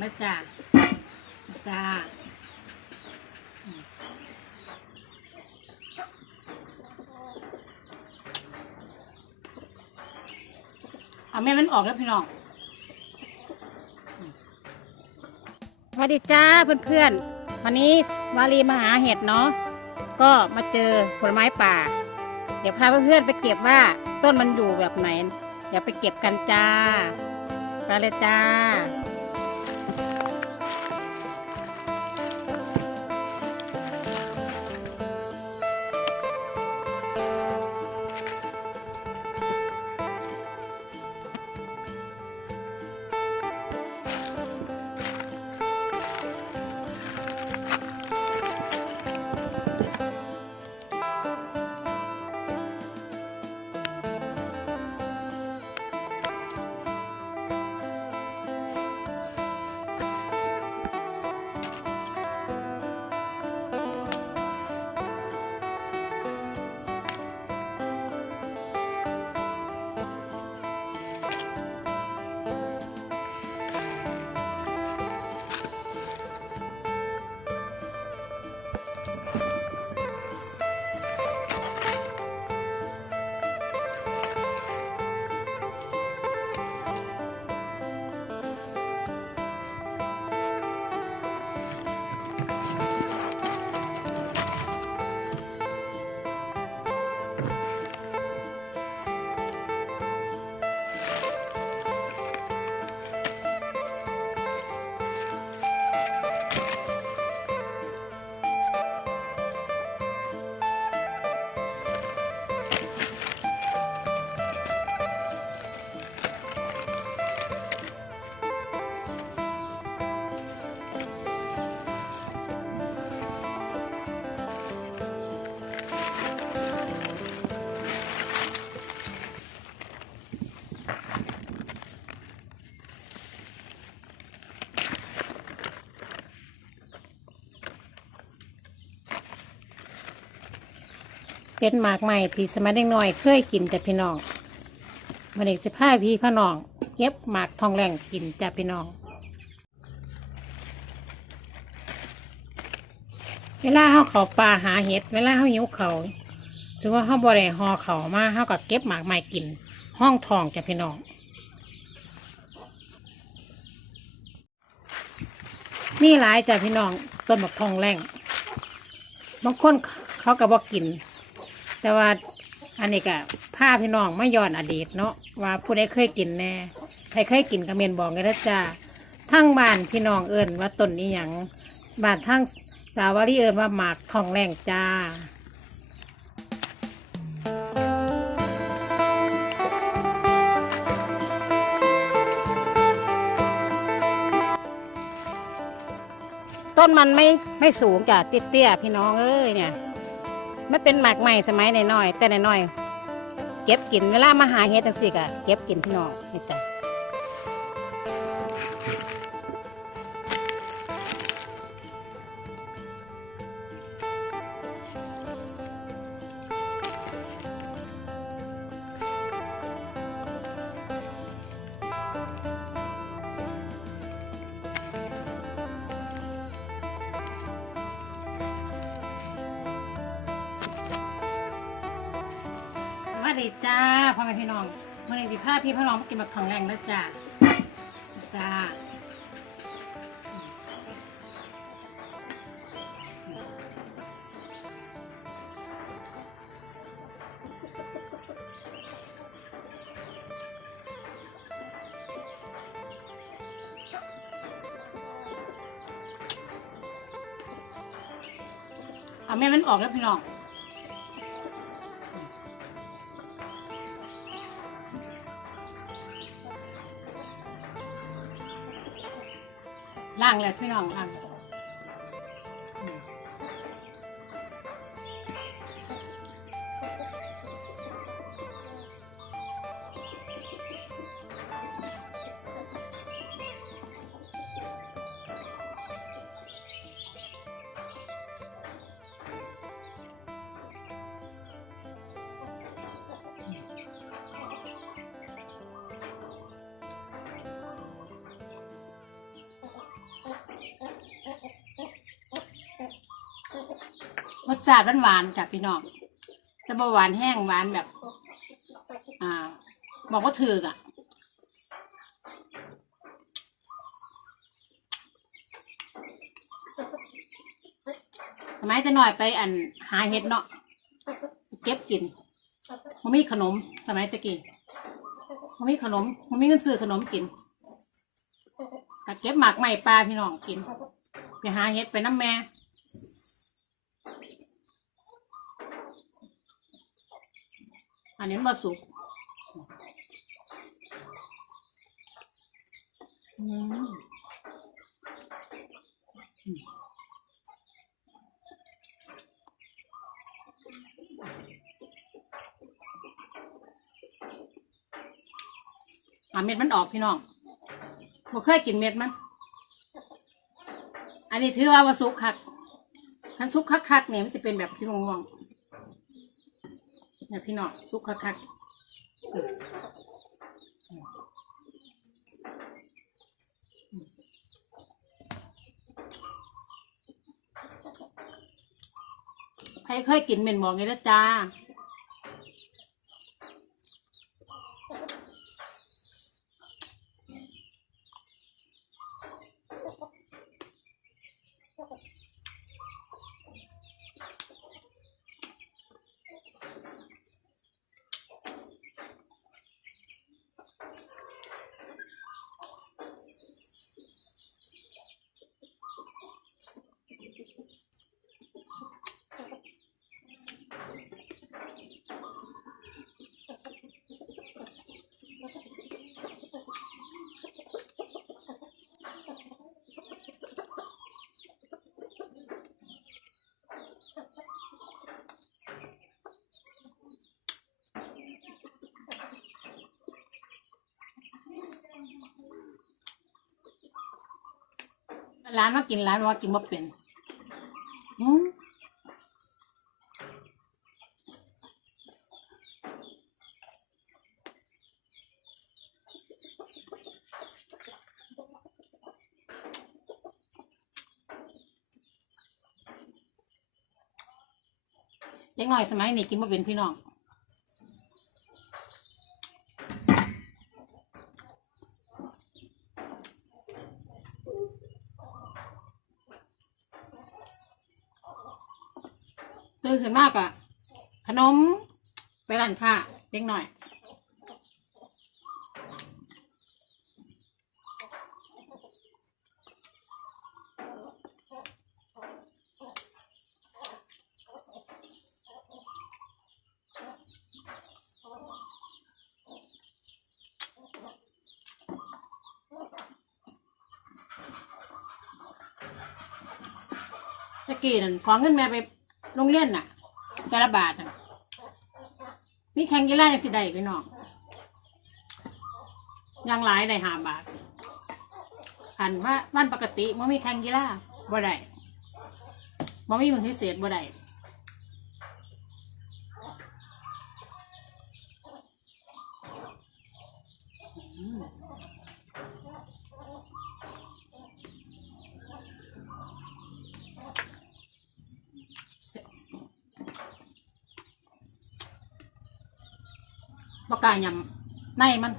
นะจ้าจ้าเอาแม่มันออกแล้วพี่น้องสวัสดีจ้าเพื่อนๆ วันนี้วารีมาหาเห็ดเนาะ ก็มาเจอผลไม้ป่า เดี๋ยวพาเพื่อนๆไปเก็บว่าต้นมันอยู่แบบไหน เดี๋ยวไปเก็บกันจ้า ไปเลยจ้า เป็นหมากใหม่ที่สมัยเด็กน้อยเคยกินจ้ะพี่น้องมันเอกจะพาพี่พ่อน้อง เก็บหมากทองแรงกินจ้ะพี่น้องเวลาเขาเขาป่าหาเห็ดเวลาเขาหิวเขาถือว่าเขาบริหอเขามาเขาก็เก็บหมากใหม่กิน ห้องทองจ้ะพี่น้องนี่หลายจ้ะพี่น้องต้นหมากทองแรงบางคนเขาก็บอกกิน แต่ว่าอันนี้ก็ผ้าพี่น้องไม่ย้อนอดีตเนาะว่าผู้ใดเคยกินแน่ใครเคยกินก็เมนบอกกันนะจ้าทั้งบ้านพี่น้องเอิญว่าต้นนี้หยังบ้านทั้งสาวรีเอิญว่าหมากทองแรงจ้าต้นมันไม่ไม่สูงจ้ะเตี้ยๆพี่น้องเอ้ยเนี่ย มันเป็นหมากใหม่สมัยน้อยๆแต่น้อยๆเก็บกินเวลามาหาเฮ็ดจังซี่ก็เก็บกินพี่น้องนี่จ้ะ ดีจ้าพ่อแม่พี่น้องเมื่อนี้สิพาพี่พี่น้องกินบักทองแรงแล้วจ้าจ้าเอาแม่มันออกแล้วพี่น้องางเลยพี่น้องอ่าง รสชาติหวานๆจ้ะพี่น้องแต่บหวานแห้งหวานแบบ อ่า บอกว่าถือกอะสมัยแต่น้อยไปอันหาเห็ดเนาะเก็บกินมันมีขนม สมัยตะกี้มันมีขนมมันมีเงินซื้อขนมกินก็เก็บหมากใหม่ปลาพี่น้องกิน ไปหาเห็ดไปน้ำแม่ อันนี้มาสุกอืมอ่าเม็ดมันออกพี่น้องบ่เคยกินเม็ดมัน อันนี้ถือว่าว่าสุกคักทันสุกคักๆเนี่ยมันจะเป็นแบบที่ม่วงๆ เนี่ยพี่น้องสุกคักๆใครเคยกินเหม็นหมองไงนะจ้า ร้านมากินร้านว่ากินบ่เป็นอืมเด็กน้อยสมัยนี้กินบ่เป็นพี่น้อง ตื่นขึ้นมากอะขนม ไปร้านค้าเล็กหน่อยตะกี้นั่นขอเงินแม่ไป โรงเรียนน่ะแต่ละบาทน่ะมีแข่งกีฬาจังสิได้พี่น้องยังหลายได้ห้าบาทอันว่าวันปกติมันมีแข่งกีฬาบ่ได้มันมีมือพิเศษบ่ได้ บกล้ายำในมัน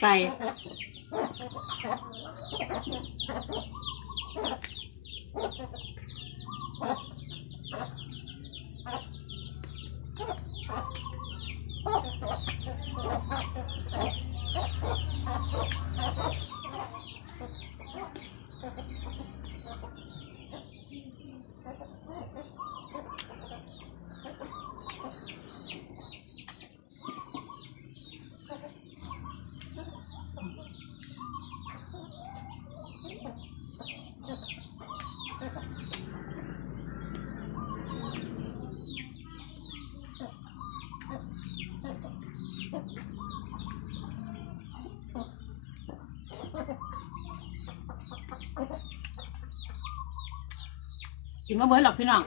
ไก่ นมาเบิดหรอกพี่น้อง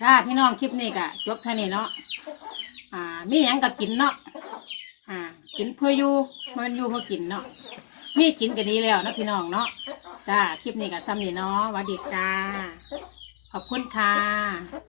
ค่ะพี่น้องคลิปนี้ก็จบแค่นี้เนาะ อ่ามีหยังก็กินเนาะ อ่า กินเพื่ออยู่มันอยู่เพื่อกินเนาะ มีกินก็ดีแล้วนะพี่น้องเนาะ จ้า คลิปนี้ก็ซ้ำนี่เนาะวัสดีจ้า ขอบคุณค่ะ